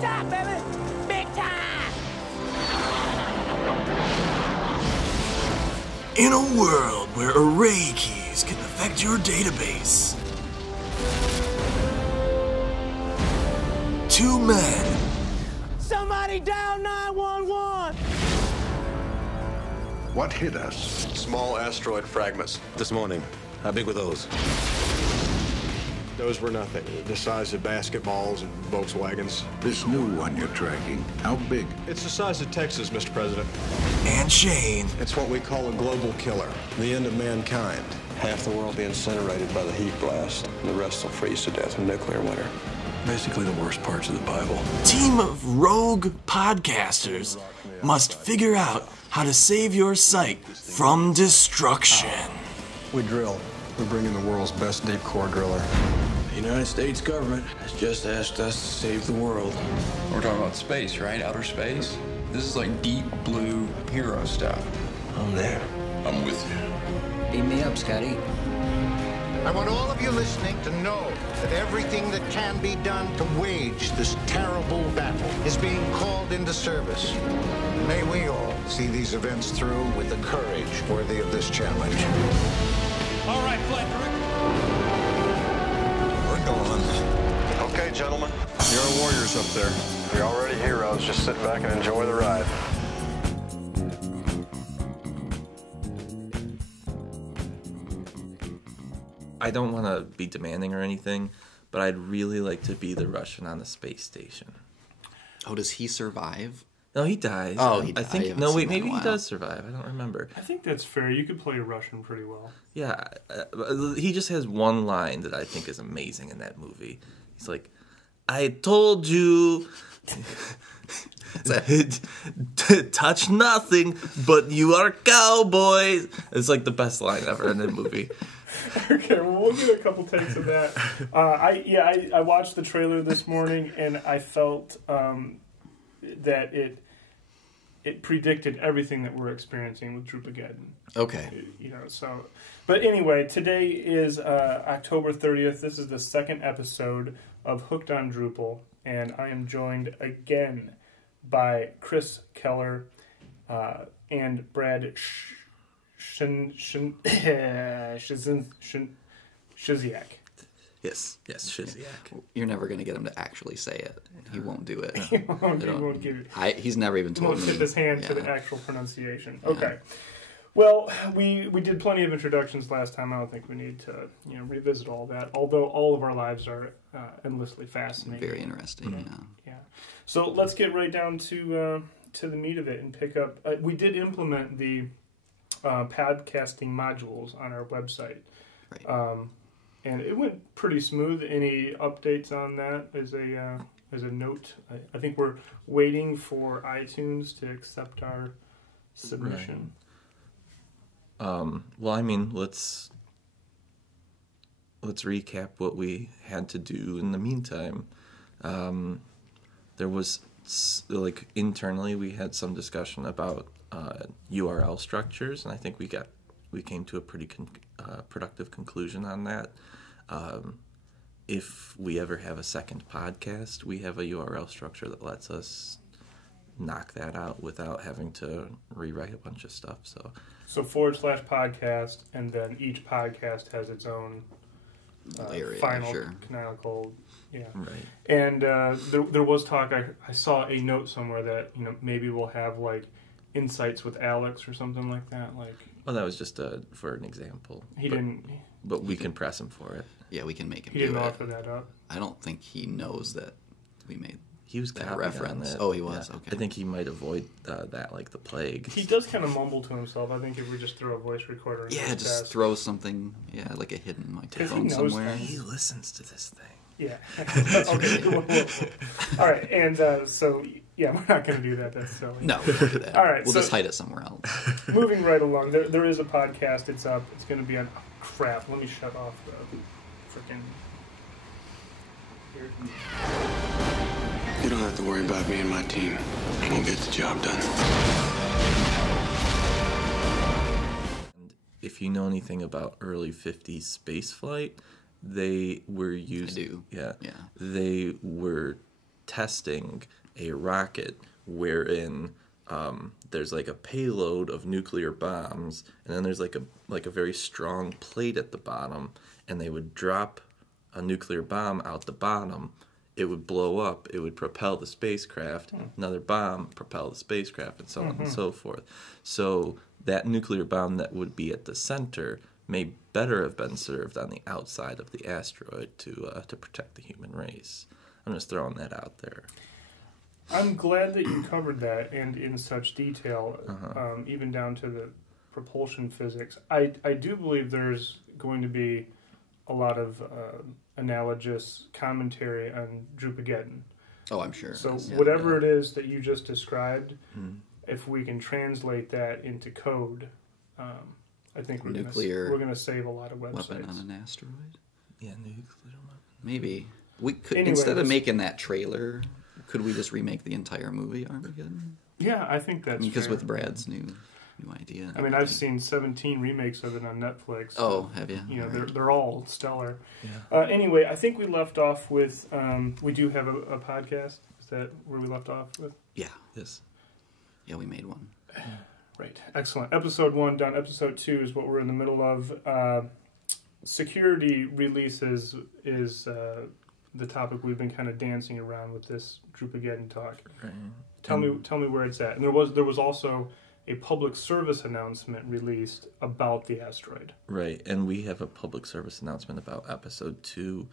time, baby! Big time! In a world where array keys can affect your database, two men. Somebody down 911! What hit us? Small asteroid fragments. This morning. How big were those? Those were nothing. The size of basketballs and Volkswagens. This new one you're tracking, how big? It's the size of Texas, Mr. President. And Shane. It's what we call a global killer. The end of mankind. Half the world be incinerated by the heat blast, and the rest will freeze to death in nuclear winter. Basically the worst parts of the Bible. Team of rogue podcasters must figure out how to save your site from destruction. We drill. We're bringing the world's best deep core driller. The United States government has just asked us to save the world. We're talking about space, right? Outer space? This is like deep blue hero stuff. I'm there. I'm with you. Beam me up, Scotty. I want all of you listening to know that everything that can be done to wage this terrible battle is being called into service. May we all see these events through with the courage worthy of this challenge. All right, Fletcher. We're going. Okay, gentlemen. You're warriors up there. You're already heroes. Just sit back and enjoy the ride. I don't want to be demanding or anything, but I'd really like to be the Russian on the space station. Oh, does he survive? No, he dies. Oh, he I think. died. No, wait, maybe he does survive. I don't remember. I think that's fair. You could play Russian pretty well. Yeah, he just has one line that I think is amazing in that movie. He's like, "I told you." Touch nothing, but you are cowboys. It's like the best line ever in that movie. Okay, well, we'll get a couple takes of that. I watched the trailer this morning, and I felt that it predicted everything that we're experiencing with Drupageddon. Okay. So, but anyway, today is October 30th. This is the second episode of Hooked on Drupal, and I am joined again by Chris Keller and Brad Shizyak. Yes, Czerniak. You're never going to get him to actually say it. He won't do it. He won't give you. He's never even told me. He won't tip his hand to the actual pronunciation. Yeah. Okay. Well, we did plenty of introductions last time. I don't think we need to revisit all that. Although all of our lives are endlessly fascinating. Very interesting. Yeah. So let's get right down to the meat of it and pick up. We did implement the podcasting modules on our website. Right. And it went pretty smooth. Any updates on that as a note? I think we're waiting for iTunes to accept our submission. Right. Well, I mean, let's recap what we had to do in the meantime. There was internally we had some discussion about URL structures, and I think we came to a pretty productive conclusion on that. If we ever have a second podcast, we have a URL structure that lets us knock that out without having to rewrite a bunch of stuff. So /podcast, and then each podcast has its own final canonical. Yeah. Right. And there was talk. I saw a note somewhere that maybe we'll have like insights with Alex or something like that. Well, that was just for an example. But we can press him for it. Yeah, we can make him. He didn't offer that up. I don't think he knows that we made. He was that reference. Oh, he was. Yeah. Okay. I think he might avoid that like the plague. He does kind of mumble to himself. I think if we just throw a voice recorder in his just desk. Throw something. Yeah, like a hidden microphone somewhere. He listens to this thing. Yeah. Okay. All right. And so, yeah, we're not going to do that. That's silly. No, we won't do that. All right. We'll just hide it somewhere else. Moving right along. There is a podcast. It's up. It's going to be on. Oh, crap. Let me shut off the freaking. You don't have to worry about me and my team. We'll get the job done. If you know anything about early 50s space flight, they were used. I do. Yeah. Yeah. They were testing a rocket wherein there's like a payload of nuclear bombs, and then there's like a very strong plate at the bottom, and they would drop a nuclear bomb out the bottom. It would blow up. It would propel the spacecraft. Another bomb propel the spacecraft, and so on and so forth. So that nuclear bomb that would be at the center may better have been served on the outside of the asteroid to protect the human race. I'm just throwing that out there. I'm glad that you covered that, and in such detail, even down to the propulsion physics. I do believe there's going to be a lot of analogous commentary on Drupageddon. Oh, I'm sure. So whatever it is that you just described, if we can translate that into code, I think we're going to save a lot of websites. Weapon on an asteroid? Yeah, nuclear weapon. Maybe. We could, anyway, instead of making that trailer, could we just remake the entire movie Armageddon? Yeah, I think that's because with Brad's new idea. I mean, I've seen 17 remakes of it on Netflix. Oh, have you? You know, right. they're all stellar. Yeah. Anyway, I think we left off with, we do have a podcast. Is that where we left off with? Yeah. Yes. Yeah, we made one. Right. Excellent. Episode 1 done. Episode 2 is what we're in the middle of. Security releases is the topic we've been kind of dancing around with this Drupageddon talk. Right. Tell me where it's at. And there was also a public service announcement released about the asteroid. Right, and we have a public service announcement about episode 2.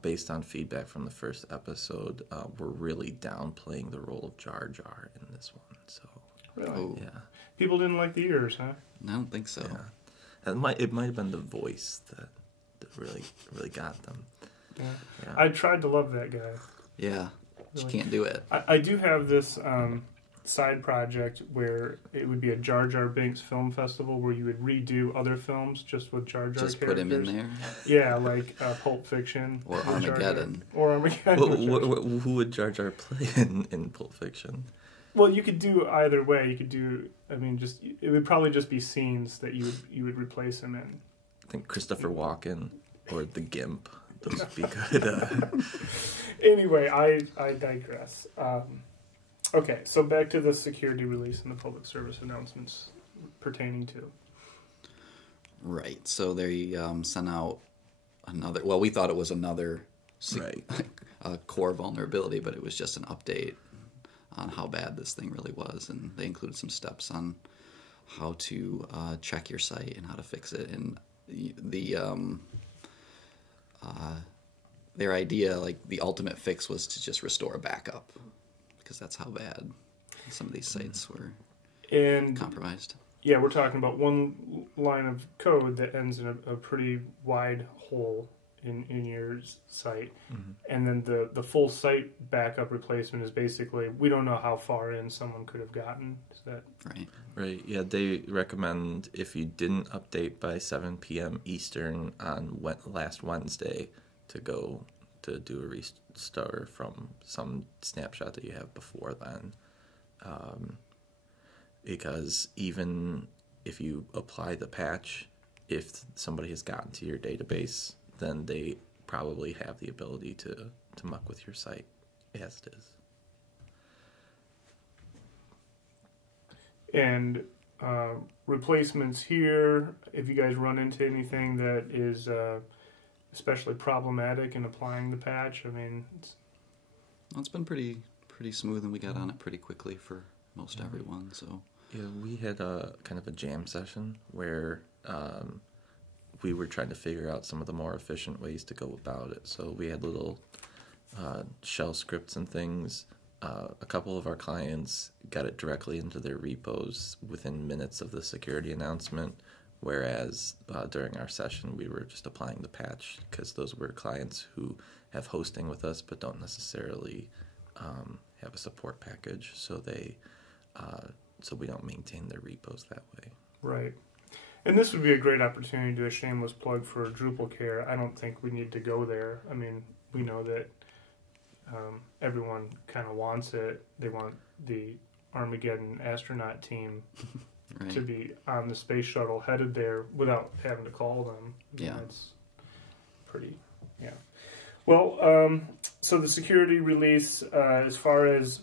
Based on feedback from the first episode, we're really downplaying the role of Jar Jar in this one. So, really? Yeah. People didn't like the ears, huh? I don't think so. Yeah. It might have been the voice that really got them. Yeah. Yeah. I tried to love that guy. Yeah, Really. you can't do it. I do have this side project where it would be a Jar Jar Binks film festival where you would redo other films just with Jar Jar Just characters. put him in there. Yeah, like Pulp Fiction. Or with Jar Jar. Armageddon. Or Armageddon. Who would Jar Jar play in Pulp Fiction? Well, you could do either way. You could do, I mean, just it would probably just be scenes that you would replace him in. I think Christopher Walken or the Gimp. Those would be good. Anyway, I digress. Okay, so back to the security release and the public service announcements pertaining to. Right. So they sent out another. Well, we thought it was another core vulnerability, but it was just an update on how bad this thing really was, and they included some steps on how to check your site and how to fix it. And their idea, like the ultimate fix, was to just restore a backup, because that's how bad some of these sites were compromised. Yeah, we're talking about one line of code that ends in a pretty wide hole in your site. Mm-hmm. And then the full site backup replacement is basically, we don't know how far in someone could have gotten. Is that right? Right, yeah, they recommend if you didn't update by 7 p.m. Eastern on last Wednesday to go to do a restart from some snapshot that you have before then. Because even if you apply the patch, if somebody has gotten to your database, then they probably have the ability to muck with your site as it is. And replacements here, if you guys run into anything that is especially problematic in applying the patch, I mean... It's been pretty smooth, and we got on it pretty quickly for most everyone, so... Yeah, we had a kind of a jam session where we were trying to figure out some of the more efficient ways to go about it. So we had little shell scripts and things. A couple of our clients got it directly into their repos within minutes of the security announcement, whereas during our session we were just applying the patch, because those were clients who have hosting with us but don't necessarily have a support package, so we don't maintain their repos that way. Right. And this would be a great opportunity to do a shameless plug for Drupal Care. I don't think we need to go there. I mean, we know that everyone kind of wants it. They want the Armageddon astronaut team to be on the space shuttle headed there without having to call them. Yeah. That's pretty, yeah. Well, so the security release, as far as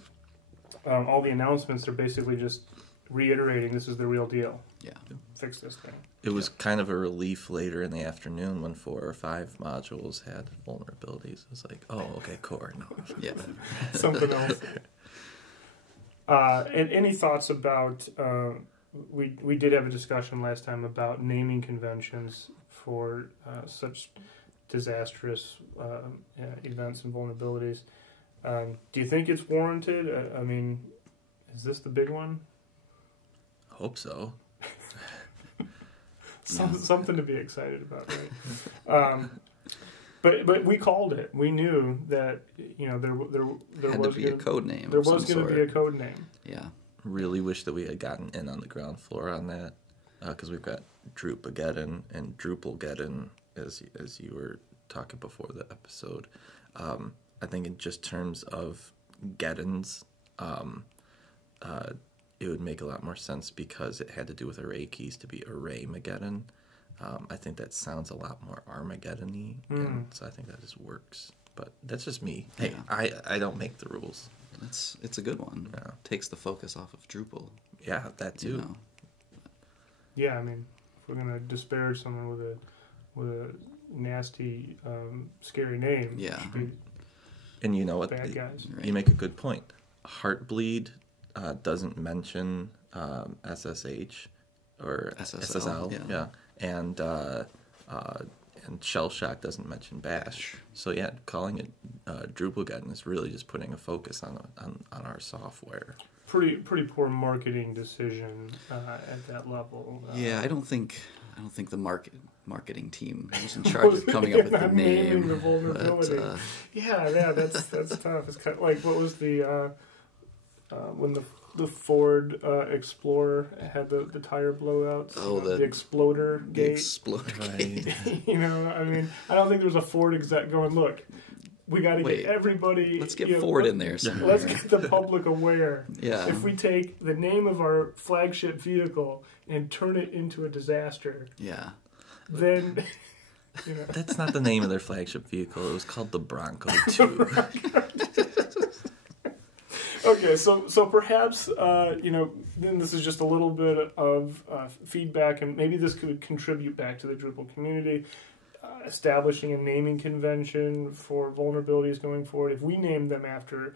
all the announcements, they're basically just reiterating this is the real deal. Yeah. Fix this thing. It was kind of a relief later in the afternoon when 4 or 5 modules had vulnerabilities. It was like, oh, okay, core. No. Yeah. Something else. And any thoughts about, we did have a discussion last time about naming conventions for such disastrous events and vulnerabilities. Do you think it's warranted? I mean, is this the big one? Hope so. Something to be excited about, right? But we called it. We knew that there was a code name. There was going to be a code name. Yeah. Really wish that we had gotten in on the ground floor on that, because we've got Drupageddon and Drupalgeddon, as you were talking before the episode. I think in just terms of geddons, it would make a lot more sense because it had to do with array keys to be Array-mageddon. I think that sounds a lot more Armageddon-y, and so I think that just works. But that's just me. Hey, I don't make the rules. It's a good one. Yeah. Takes the focus off of Drupal. Yeah, that too. Yeah, I mean, if we're gonna disparage someone with a nasty, scary name, and you know what? Bad guys. You make a good point. Heartbleed doesn't mention SSH or SSL. Yeah. And Shell Shock doesn't mention Bash. So yeah, calling it Drupageddon is really just putting a focus on our software. Pretty poor marketing decision at that level. Yeah, I don't think the marketing team was in charge of coming up with the name. The vulnerability. But, that's tough. It's kind of like, what was the when the Ford Explorer had the tire blowouts? Oh, the Exploder Gate. Exploder Gate. I mean, I don't think there was a Ford exec going, look, we got to get everybody. Let's get Ford in there somewhere. Let's get the public aware. Yeah. If we take the name of our flagship vehicle and turn it into a disaster. Yeah. Then. That's not the name of their flagship vehicle. It was called the Bronco 2. Okay, so perhaps then this is just a little bit of feedback, and maybe this could contribute back to the Drupal community, establishing a naming convention for vulnerabilities going forward. If we name them after,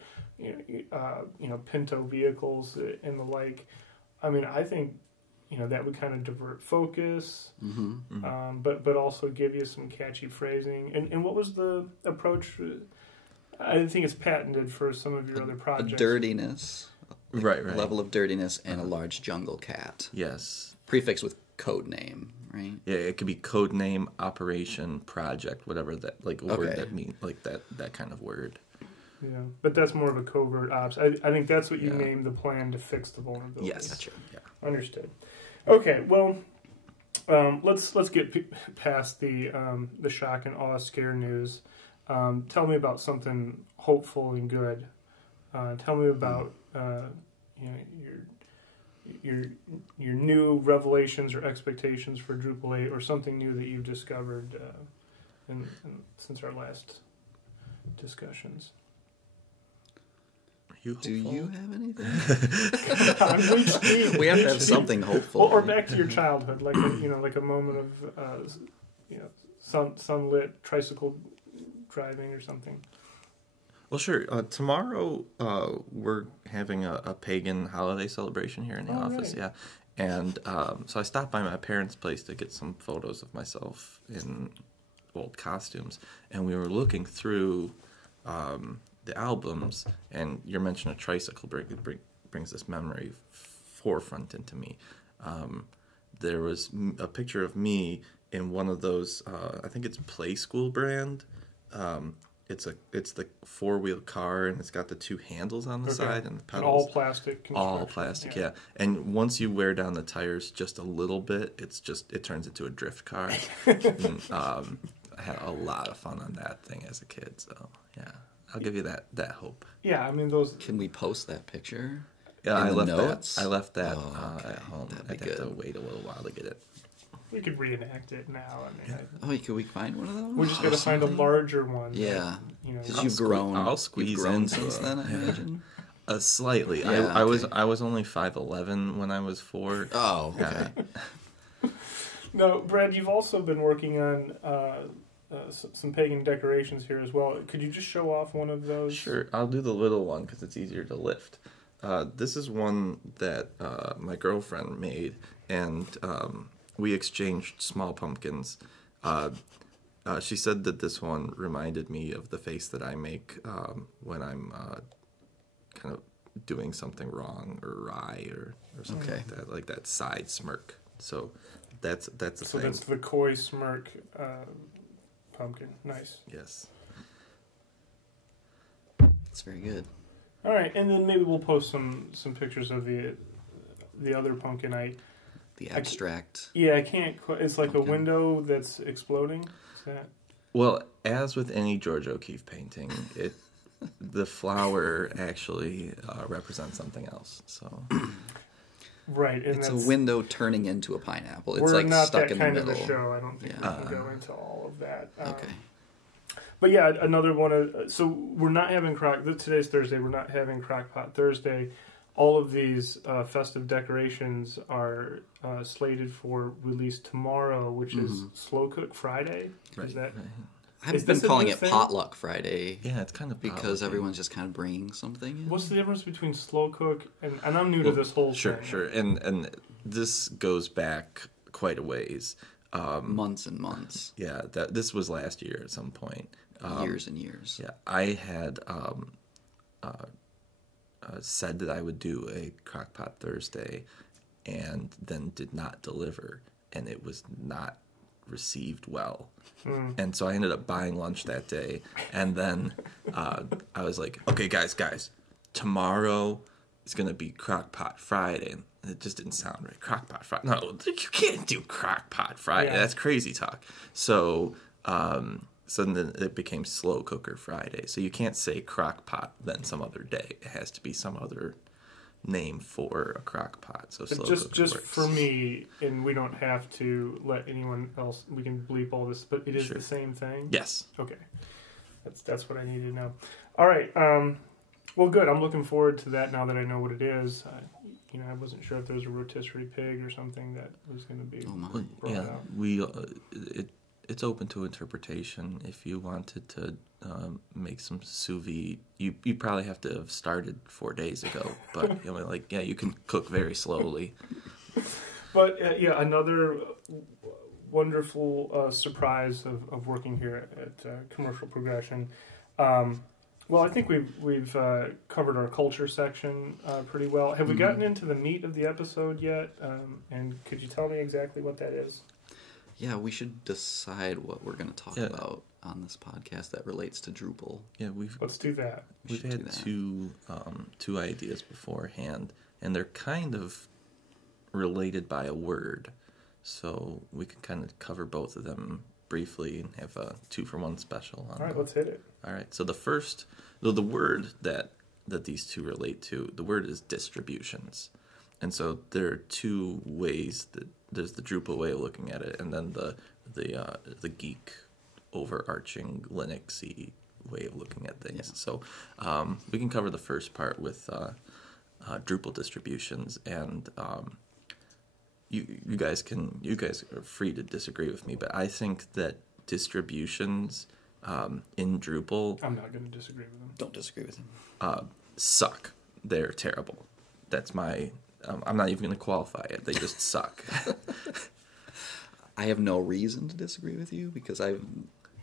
Pinto vehicles and the like, I mean, I think that would kind of divert focus, but also give you some catchy phrasing. And what was the approach? I think it's patented for some of your other projects. A dirtiness. Right. Level of dirtiness and a large jungle cat. Yes. Prefix with code name, right? Yeah, it could be code name, operation, project, whatever that, like, word that means, like that kind of word. Yeah, but that's more of a covert ops. I think that's what you named the plan to fix the vulnerability. Yes. Gotcha. Yeah. Understood. Okay, well, let's get past the shock and awe scare news. Tell me about something hopeful and good. Tell me about your new revelations or expectations for Drupal 8, or something new that you've discovered since our last discussions. Do you have anything? I'm we have to have something hopeful. Or back to your childhood, like a moment of sunlit tricycle driving or something. Well, sure. Tomorrow we're having a pagan holiday celebration here in the office. Right. Yeah, and so I stopped by my parents' place to get some photos of myself in old costumes, and we were looking through the albums, and your mention of tricycle brings this memory forefront into me. There was a picture of me in one of those. I think it's Play School brand. It's the 4-wheel car, and it's got the 2 handles on the side and the pedals. And all plastic. All plastic, yeah. And once you wear down the tires just a little bit, it turns into a drift car. And, I had a lot of fun on that thing as a kid, so yeah, I'll give you that hope. Yeah, I mean those. Can we post that picture? Yeah, I left notes? that. I left that at home. That'd be I'd have good. to wait a little while to get it. We could reenact it now. I mean, Could we find one of those? we just got to find a larger one. Yeah. Because you've grown. I'll squeeze you've grown into since then, I imagine. Slightly. Yeah, I was only 5'11" when I was 4. Oh, okay. Yeah. No, Brad, you've also been working on some pagan decorations here as well. Could you just show off one of those? Sure, I'll do the little one because it's easier to lift. This is one that my girlfriend made, and we exchanged small pumpkins. She said that this one reminded me of the face that I make when I'm kind of doing something wrong or awry or something like that, like that side smirk. So that's the thing. So that's the coy smirk pumpkin. Nice. Yes. It's very good. All right, and then maybe we'll post some pictures of the other pumpkin. The abstract. I can't. It's like pumpkin. a window that's exploding. Is that? Well, as with any George O'Keeffe painting, the flower actually represents something else. So. Right, and it's a window turning into a pineapple. It's we're like not stuck that in the kind middle. of a show. I don't think we can go into all of that. Okay. But yeah, another one. So we're not having today's Thursday. We're not having CROCKPOT Thursday. All of these festive decorations are slated for release tomorrow, which is Slow Cook Friday. Right. Is that? Right. I've been calling it Potluck Friday. Yeah, it's kind of because everyone's just kind of bringing something in. What's the difference between slow cook and I'm new to this whole thing. Sure. And this goes back quite a ways. Months and months. Yeah, this was last year at some point. Years and years. Yeah, I had said that I would do a CROCKPOT Thursday, and then did not deliver, and it was not received well. And so I ended up buying lunch that day, and then I was like, okay, guys, tomorrow is going to be CROCKPOT Friday. And it just didn't sound right. CROCKPOT Friday. No, you can't do CROCKPOT Friday. Yeah. That's crazy talk. So then it became Slow Cooker Friday. So you can't say CROCKPOT then some other day. It has to be some other name for a crock pot. So slow just works. For me, and we don't have to let anyone else. We can bleep all this, but it is the same thing. Yes. Okay. That's what I need to know. All right. Well, good. I'm looking forward to that now that I know what it is. I wasn't sure if there was a rotisserie pig or something that was going to be brought out. We it's open to interpretation. If you wanted to make some sous vide, you probably have to have started 4 days ago. But you can cook very slowly. But another wonderful surprise of working here at Commercial Progression. Well, I think we've covered our culture section pretty well. Have we gotten into the meat of the episode yet? And could you tell me exactly what that is? Yeah, we should decide what we're going to talk about on this podcast that relates to Drupal. Yeah, let's do that. We've had two ideas beforehand, and they're kind of related by a word, so we can kind of cover both of them briefly and have a 2-for-1 special on. All right, let's hit it. All right, so the word that these two relate to, the word is distributions. And so there are two ways that there's the Drupal way of looking at it, and then the geek, overarching Linux-y way of looking at things. Yeah. So we can cover the first part with Drupal distributions, and you guys are free to disagree with me, but I think that distributions in Drupal, I'm not going to disagree with them. Don't disagree with him. Suck. They're terrible. That's my. I'm not even going to qualify it. They just suck. I have no reason to disagree with you because I've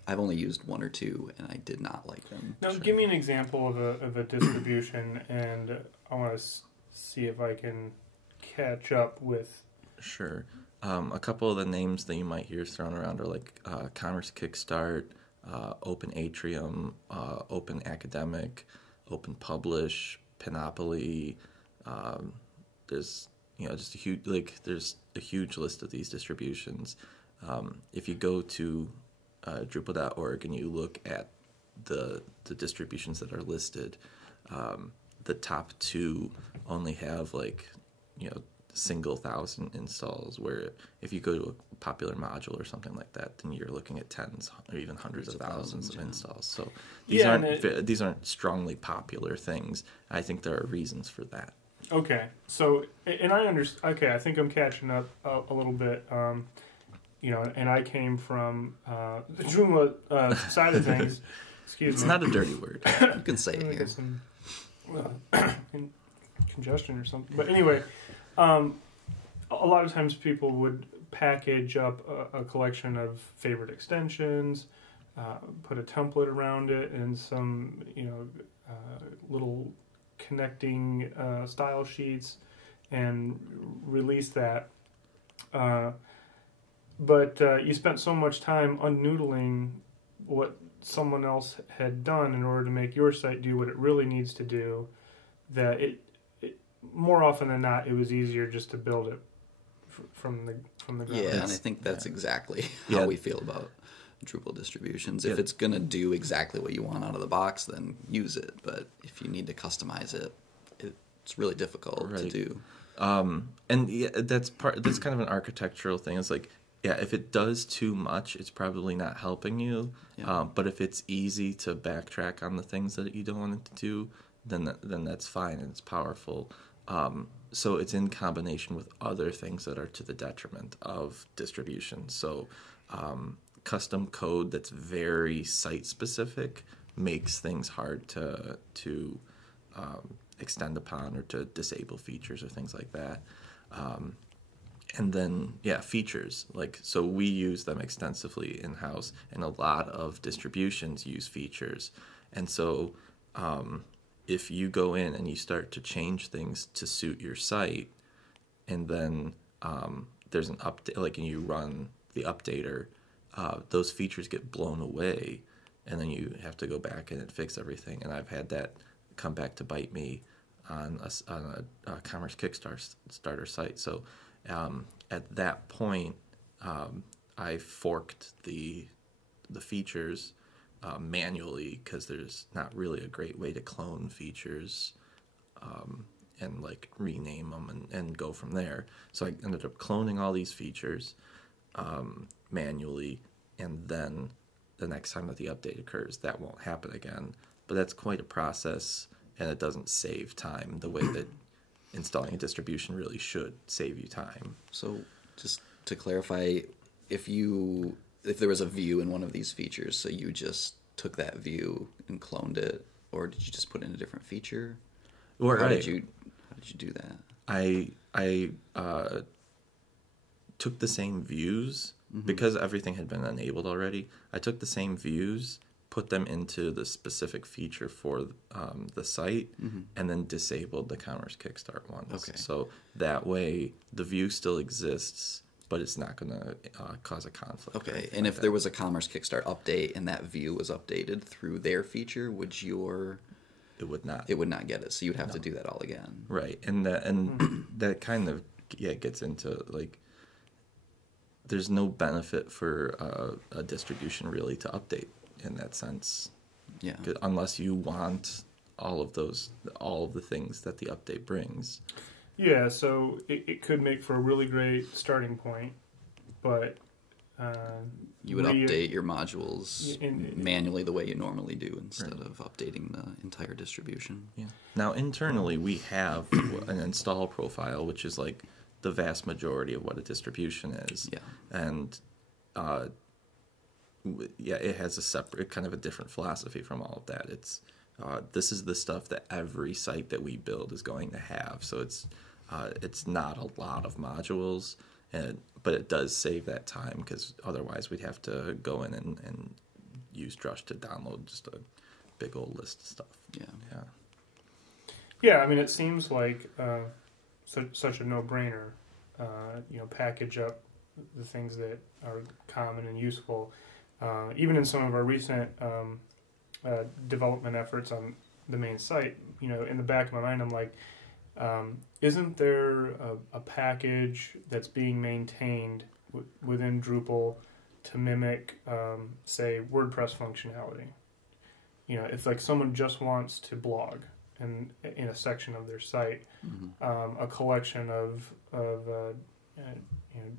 only used one or two and I did not like them. Now, give me an example of a distribution, and I want to see if I can catch up with. Sure. A couple of the names that you might hear thrown around are like Commerce Kickstart, Open Atrium, Open Academic, Open Publish, Panopoly. There's just there's a huge list of these distributions. If you go to Drupal.org and you look at the distributions that are listed, the top two only have single thousand installs, where if you go to a popular module or something like that, then you're looking at tens or even hundreds of thousands of installs. So these aren't strongly popular things. I think there are reasons for that. Okay, so, and I understand. Okay, I think I'm catching up a little bit. And I came from the Joomla side of things. Excuse me. It's not a dirty word. You can say it here. Some congestion or something. But anyway, a lot of times people would package up a collection of favorite extensions, put a template around it, and some little connecting style sheets, and release that. But you spent so much time unnoodling what someone else had done in order to make your site do what it really needs to do, that it more often than not, it was easier just to build it from the ground. Yeah, and I think that's exactly how we feel about Drupal distributions. If it's going to do exactly what you want out of the box, then use it. But if you need to customize it, it's really difficult to do. And that's kind of an architectural thing. It's like, if it does too much, it's probably not helping you. Yeah. But if it's easy to backtrack on the things that you don't want it to do, then that's fine and it's powerful. So it's in combination with other things that are to the detriment of distribution. So custom code that's very site specific makes things hard to extend upon or to disable features or things like that. And then, features. So we use them extensively in-house, and a lot of distributions use features. And so if you go in and you start to change things to suit your site, and then there's an update, and you run the updater, those features get blown away, and then you have to go back and fix everything. And I've had that come back to bite me on a Commerce Kickstarter site. So at that point, I forked the features manually, because there's not really a great way to clone features and rename them and go from there. So I ended up cloning all these features manually, and then the next time that the update occurs, that won't happen again. But that's quite a process, and it doesn't save time the way that installing a distribution really should save you time. So just to clarify, if there was a view in one of these features, so you just took that view and cloned it, or did you just put in a different feature? Or how did you do that? I took the same views, because everything had been enabled already. I took the same views, put them into the specific feature for the site, and then disabled the Commerce Kickstart ones. Okay. So that way the view still exists, but it's not going to cause a conflict. Okay, and if there was a Commerce Kickstart update and that view was updated through their feature, it would not. It would not get it, so you'd have to do that all again. Right, and that kind of gets into there's no benefit for a distribution really to update in that sense. Yeah. Unless you want all of the things that the update brings. Yeah, so it could make for a really great starting point, but you would update your modules manually the way you normally do, instead of updating the entire distribution. Yeah. Now internally we have an install profile, which is the vast majority of what a distribution is. Yeah. And it has a separate, kind of a different philosophy from all of that. It's this is the stuff that every site that we build is going to have. So it's not a lot of modules, but it does save that time, because otherwise we'd have to go in and use Drush to download just a big old list of stuff. Yeah. Yeah, I mean, it seems like such a no-brainer. Package up the things that are common and useful. Even in some of our recent development efforts on the main site, in the back of my mind, I'm like, isn't there a package that's being maintained within Drupal to mimic, say, WordPress functionality? It's like someone just wants to blog, in a section of their site, a collection of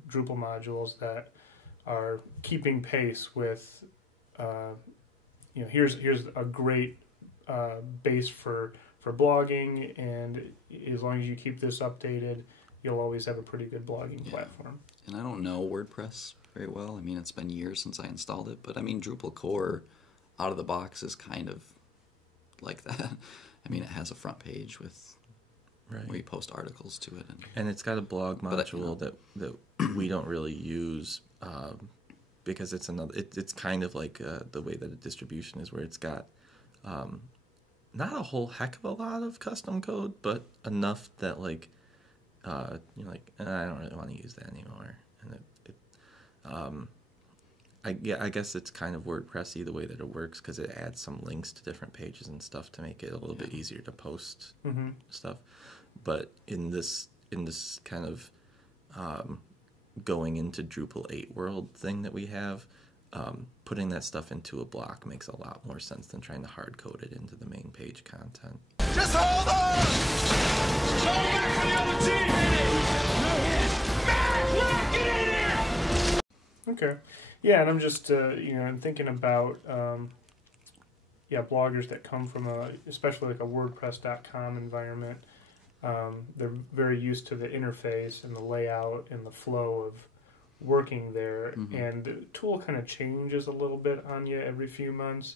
Drupal modules that are keeping pace with, here's a great base for blogging, and as long as you keep this updated, you'll always have a pretty good blogging platform. And I don't know WordPress very well. I mean, it's been years since I installed it, but I mean, Drupal core out of the box is kind of like that. I mean, it has a front page with where you post articles to it, and it's got a blog module that we don't really use because it's it's kind of like the way that a distribution is, where it's got not a whole heck of a lot of custom code, but enough that like you're like, I don't really want to use that anymore. And I guess it's kind of WordPressy the way that it works, because it adds some links to different pages and stuff to make it a little bit easier to post stuff. But in this kind of going into Drupal 8 world thing that we have, putting that stuff into a block makes a lot more sense than trying to hard code it into the main page content. Just hold on! Go back for the other team! Matt, get in here! Okay. Yeah, and I'm just, I'm thinking about, bloggers that come from especially like a WordPress.com environment. They're very used to the interface and the layout and the flow of working there, and the tool kind of changes a little bit on you every few months,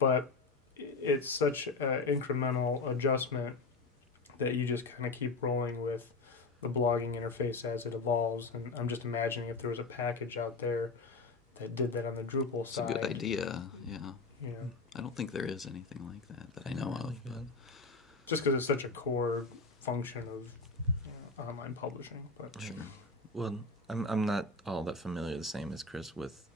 but it's such an incremental adjustment that you just kind of keep rolling with the blogging interface as it evolves. And I'm just imagining if there was a package out there that did that on the Drupal side. It's a good idea, yeah. You know, I don't think there is anything like that I know of. But just because it's such a core function of online publishing. But sure. Well, I'm not all that familiar, the same as Chris, with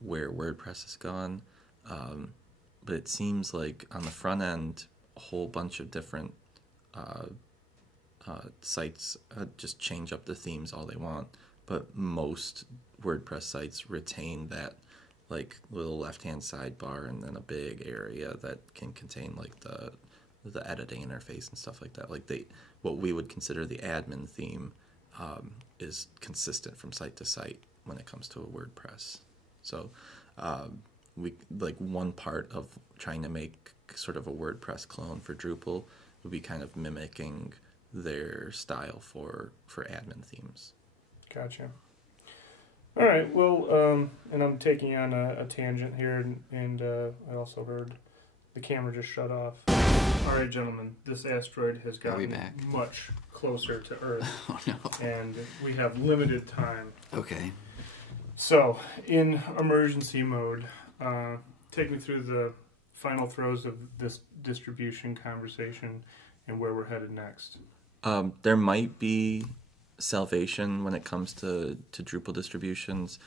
where WordPress has gone. But it seems like on the front end, a whole bunch of different sites just change up the themes all they want. But most WordPress sites retain that like little left-hand sidebar and then a big area that can contain like the editing interface and stuff like that. Like what we would consider the admin theme is consistent from site to site when it comes to a WordPress. So we like one part of trying to make sort of a WordPress clone for Drupal would be kind of mimicking their style for admin themes. Gotcha. All right. Well, and I'm taking on a tangent here, and I also heard the camera just shut off. All right, gentlemen, this asteroid has gotten much closer to Earth, oh, no. and we have limited time. Okay. So, in emergency mode, take me through the final throes of this distribution conversation and where we're headed next. There might be salvation when it comes to Drupal distributions.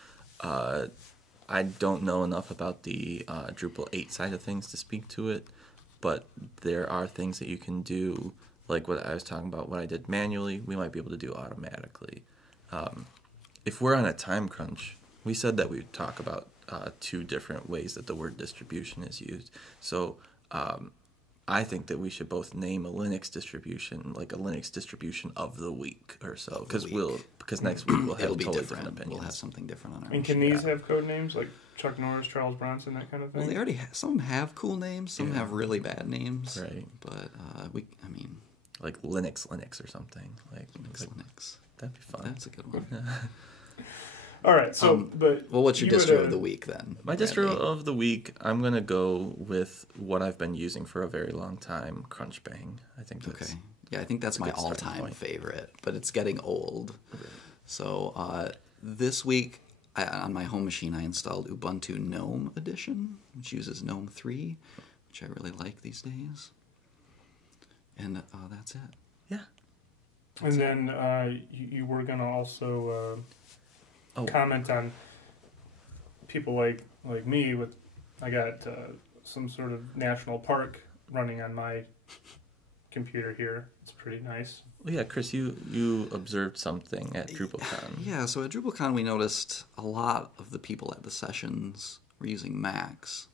I don't know enough about the Drupal 8 side of things to speak to it, but there are things that you can do, like what I was talking about, what I did manually, we might be able to do automatically. If we're on a time crunch, we said that we would talk about 2 different ways that the word distribution is used. So I think that we should both name a Linux distribution, like a Linux distribution of the week or so, because next week we'll have totally different opinions. We'll have something different on our. And can these have code names like Chuck Norris, Charles Bronson, that kind of thing? Well, they already some have cool names, some have really bad names, right? But like Linux or something, like Linux. That'd be fun. That's a good one. All right, so what's your distro of the week then? My distro of the week, I'm gonna go with what I've been using for a very long time, Crunchbang. I think that's okay. Yeah, I think that's my all-time favorite, but it's getting old. Right. So this week on my home machine, I installed Ubuntu GNOME Edition, which uses GNOME 3, which I really like these days. And that's it. Yeah. And then you were gonna also. Comment on people like me with I got some sort of national park running on my computer here. It's pretty nice. Well, yeah, Chris, you observed something at DrupalCon. Yeah, so at DrupalCon we noticed a lot of the people at the sessions were using Macs,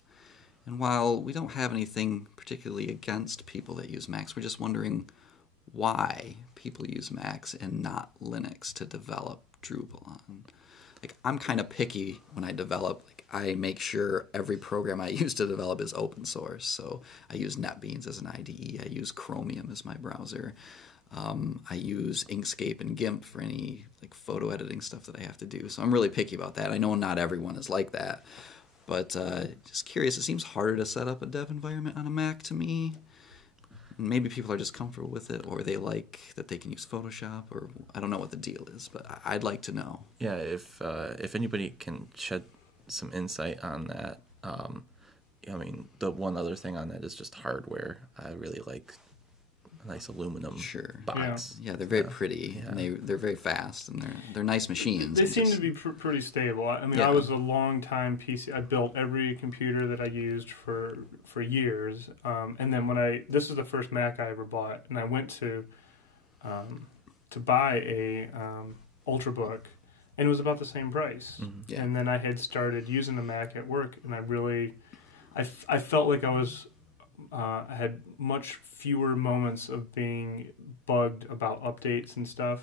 And while we don't have anything particularly against people that use Macs, we're just wondering why people use Macs and not Linux to develop Drupal on. Like, I'm kind of picky when I develop. Like, I make sure every program I use to develop is open source. So I use NetBeans as an IDE. I use Chromium as my browser. I use Inkscape and GIMP for any like photo editing stuff that I have to do. So I'm really picky about that. I know not everyone is like that. But just curious, it seems harder to set up a dev environment on a Mac to me. Maybe people are just comfortable with it, or they like that they can use Photoshop, or I don't know what the deal is, but I'd like to know. Yeah, if anybody can shed some insight on that, I mean, the one other thing on that is just hardware. I really like a nice aluminum box. Yeah, they're very pretty, and they're very fast, and they're nice machines. They seem to be pretty stable. I mean, I was a long time PC. I built every computer that I used for years, and then this was the first Mac I ever bought, and I went to buy a Ultrabook, and it was about the same price. Mm-hmm. Yeah. And then I had started using the Mac at work, and I felt like I had much fewer moments of being bugged about updates and stuff.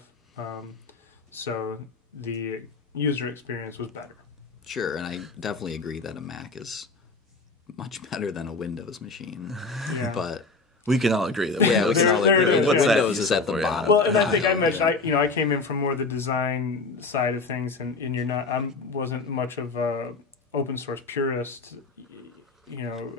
So the user experience was better. Sure, and I definitely agree that a Mac is much better than a Windows machine. Yeah. But we can all agree that we can all agree that Windows is at the bottom. Well, and I think I mentioned, I came in from more the design side of things, and I wasn't much of a open source purist.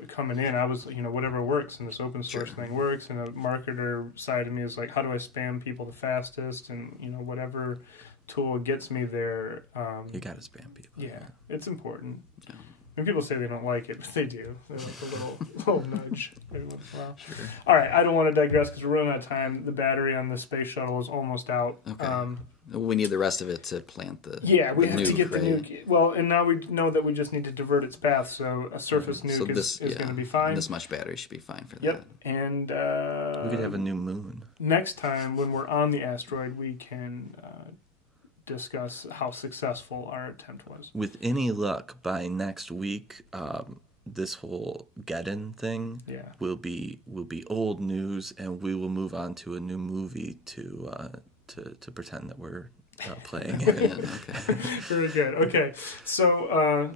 Coming in, I was, whatever works, and this open source thing works, and the marketer side of me is like, how do I spam people the fastest, and, whatever tool gets me there. You gotta spam people. Yeah, it's important. Yeah. And people say they don't like it, but they do. They like a little nudge every once in a while. Sure. All right, I don't want to digress because we're running out of time. The battery on the space shuttle is almost out. Okay. We need the rest of it to plant the we have to get the nuke. Well, and now we know that we just need to divert its path, so a surface nuke is going to be fine. This much battery should be fine for that. Yep, and we could have a new moon. Next time, when we're on the asteroid, we can discuss how successful our attempt was. With any luck, by next week, this whole Geddon thing will be old news, and we will move on to a new movie to pretend that we're playing it. Okay. Very good. Okay, so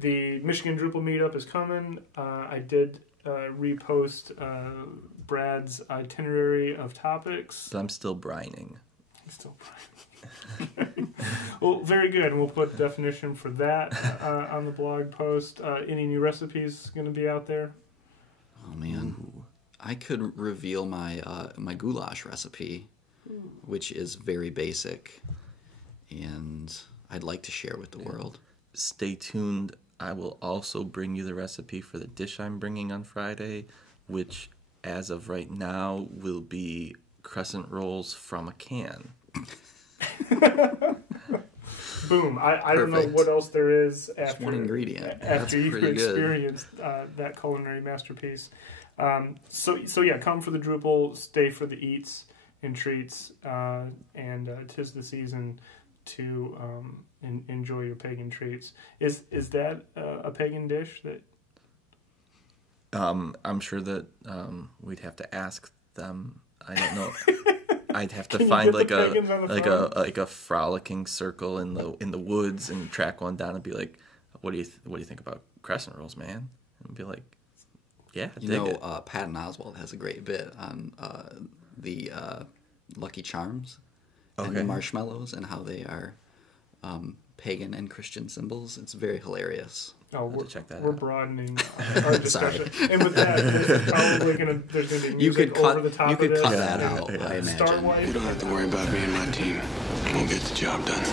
the Michigan Drupal meetup is coming. I did repost Brad's itinerary of topics. But I'm still brining. He's still brining. Well, very good. We'll put definition for that on the blog post. Any new recipes going to be out there? Oh man, I could reveal my my goulash recipe, which is very basic, and I'd like to share with the world. Stay tuned. I will also bring you the recipe for the dish I'm bringing on Friday, which, as of right now, will be crescent rolls from a can. Boom. I don't know what else there is after one ingredient. After you've experienced that culinary masterpiece. So yeah, come for the Drupal, stay for the eats and treats, and 'tis the season to enjoy your pagan treats. Is that a pagan dish that? I'm sure that we'd have to ask them. I don't know. I'd have to find like a frolicking circle in the woods and track one down and be like, what do you think about crescent rolls, man? And be like, yeah, Patton Oswalt has a great bit on the Lucky Charms and the marshmallows and how they are pagan and Christian symbols. It's very hilarious. Oh, we're broadening our discussion. And with that, there's probably there's going to be music over the top of this. You could cut that out, I imagine. You don't have to worry about me and my team. We'll get the job done.